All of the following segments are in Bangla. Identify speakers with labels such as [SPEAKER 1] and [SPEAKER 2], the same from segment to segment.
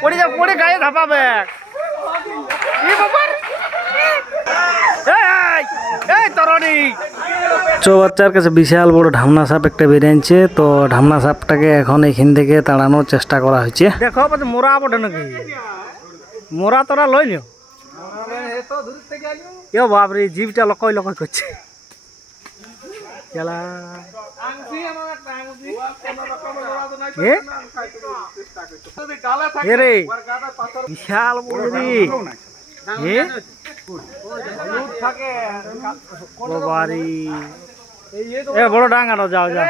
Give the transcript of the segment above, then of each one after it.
[SPEAKER 1] পড়ে যা গায়ে ধাপাবে
[SPEAKER 2] চৌবাচ্চার কাছে বিশাল বড় ঢামনা সাপ একটা বেরিয়ে আনছে। তো ঢামনা সাপটাকে এখন এখান থেকে তাড়ানোর চেষ্টা করা হচ্ছে
[SPEAKER 1] দেখো মোরা বটে নাকি? মোরা তোরা লই নিও। এ বাপরে জীবটা লকই লকই করছে। এ? রে বিশাল বড় এ? বড় ডাঙ্গানো যাও যাও।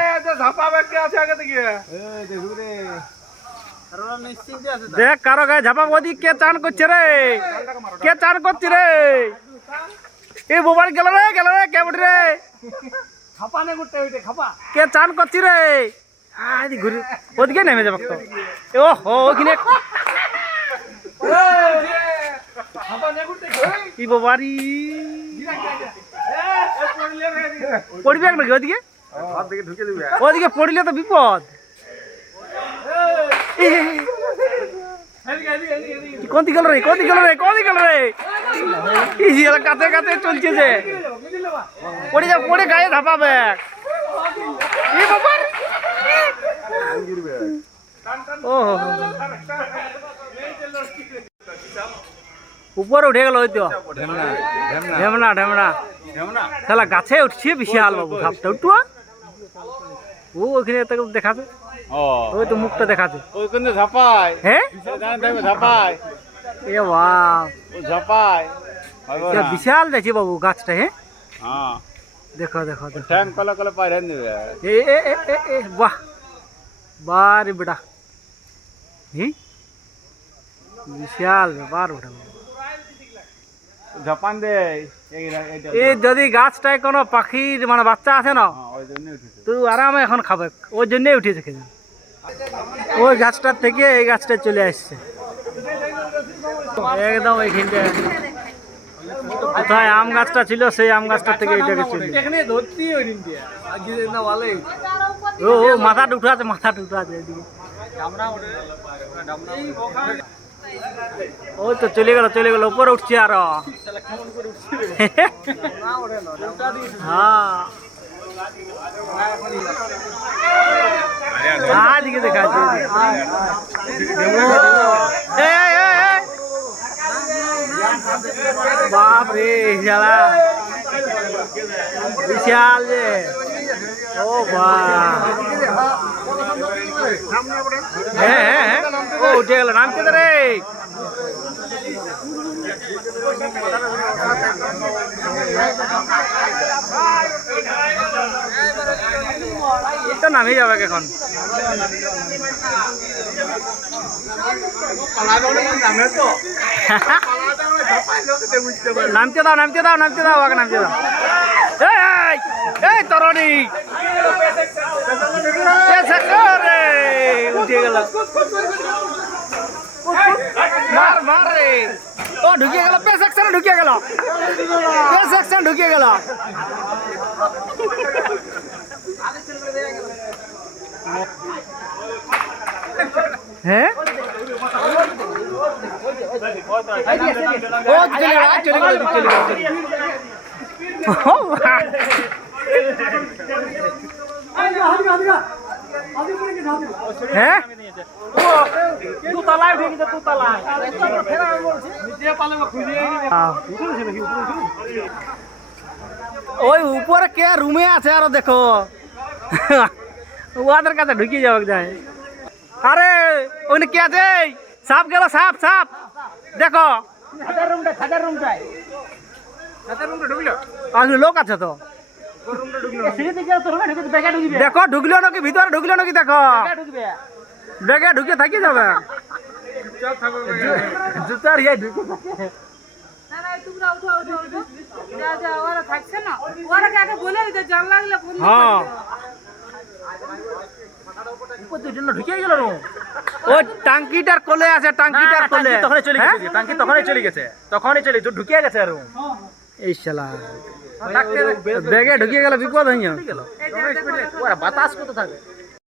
[SPEAKER 1] দেখ কারও গায়ে ঝাপা বদি কে চান করছে রে? কে চান করছে রে? এ বোবার গেল রে গেল রে কে বটে রে? কে চান করছি রে? আদি ঘুরি। ওদিকে নেমে যাবে তো ও হো ওখানে ই বাবারি। পড়বে নাকি ওদিকে? ওদিকে পড়লে তো বিপদ। কোন দিকে গেল রে কোন দিকে গেল রে কোন দিকে গেল রে? এই যে এলা কাতে কাতে চলছে যে। পড়ে যা পড়ে গায়ে ধাপাবে এই বাবার ও হো হো। উপরে উঠে গেল ওই তো। ঢেমনা ঢেমনা। খেলা গাছে উঠছে বিশাল বাবু সাপটা উঠুয়া ও ওইখানে তো দেখাছে ওই তো মুখটা দেখাছে
[SPEAKER 3] ওইখানে ঝাপায়।
[SPEAKER 1] হ্যাঁ
[SPEAKER 3] ঝাপায়।
[SPEAKER 1] এ বাহ
[SPEAKER 3] ঝাপায়।
[SPEAKER 1] বিশাল দেখছি বাবু গাছটা হ্যাঁ
[SPEAKER 3] হ্যাঁ
[SPEAKER 1] দেখো দেখো
[SPEAKER 3] ঠ্যাং কলে কলে পাইরে নেবে
[SPEAKER 1] এ এ এ এ এ বাহ বারে বেটা হি বিশাল ব্যাপার ওটা।
[SPEAKER 3] ঝাপান দে এই
[SPEAKER 1] যদি গাছটায় কোনো পাখির মানে বাচ্চা আছে না
[SPEAKER 3] ওই জন্য
[SPEAKER 1] তুই আরামে এখন খাবে ওই জন্যই উঠেছে খেতে ওই গাছটার থেকে এই গাছটা চলে আসছে একদম এইখানটা কোথায়? আম গাছটা ছিল সেই আম গাছটার থেকে এটাকে চলে ও ও মাথা উঠে আছে মাথা উঠে আছে এদিকে। ওই তো চলে গেল চলে গেল উপরে উঠছে আরও। হ্যাঁ। হ্যাঁ দেখা যাচ্ছে। বাপ রে শালা। বিশাল যে। ও বা হ্যাঁ হ্যাঁ হ্যাঁ। ও উঠে গেল। নাম কে রে। এই তো নামই যাবে এখন। নামতে দাও নামতে দাও নামতে দাও আগে নামতে দাও। এই, এই তরণী। উঠে গেল। মার মার রে। ও গেল পে সেকশনে ঢুকিয়ে গেল। পে সেকশন ঢুকিয়ে গেল। হ্যাঁ ও চলে গেল আজ চলে গেল চলে গেল চলে গেল। ও বাহ। হ্যাঁ ওই উপরে কে রুমে আছে আরও দেখো। ওদের কাছে ঢুকিয়ে যাবে যায়। আরে, ওখানে কে আছে? সাপ গেল, সাপ সাপ। দেখো। লোক আছে তো। দেখো ঢুকলো নাকি ভিতরে ঢুকলো নাকি দেখো। ব্যাগে ঢুকে থাকি যাবে। জুতার ইয়ে ঢুকে থাকে।
[SPEAKER 4] না না তোমরা উঠো উঠো উঠো। যা যা ওরা থাকছে না। ওরা আগে বলে দিতে জান লাগলে ফোন
[SPEAKER 1] হ্যাঁ। ঢুকে গেল ওই টাঙ্কিটার কোলে আছে টাঙ্কিটার কোলে।
[SPEAKER 5] তখনই চলে
[SPEAKER 1] হ্যাঁ?
[SPEAKER 5] গেছে টাঙ্কি তখনই চলে গেছে তখনই চলে ঢুকিয়ে গেছে আর
[SPEAKER 1] এই শালা। ব্যাগে ঢুকিয়ে গেল বিপদ হয়ে
[SPEAKER 5] গেল। বাতাস কত থাকে।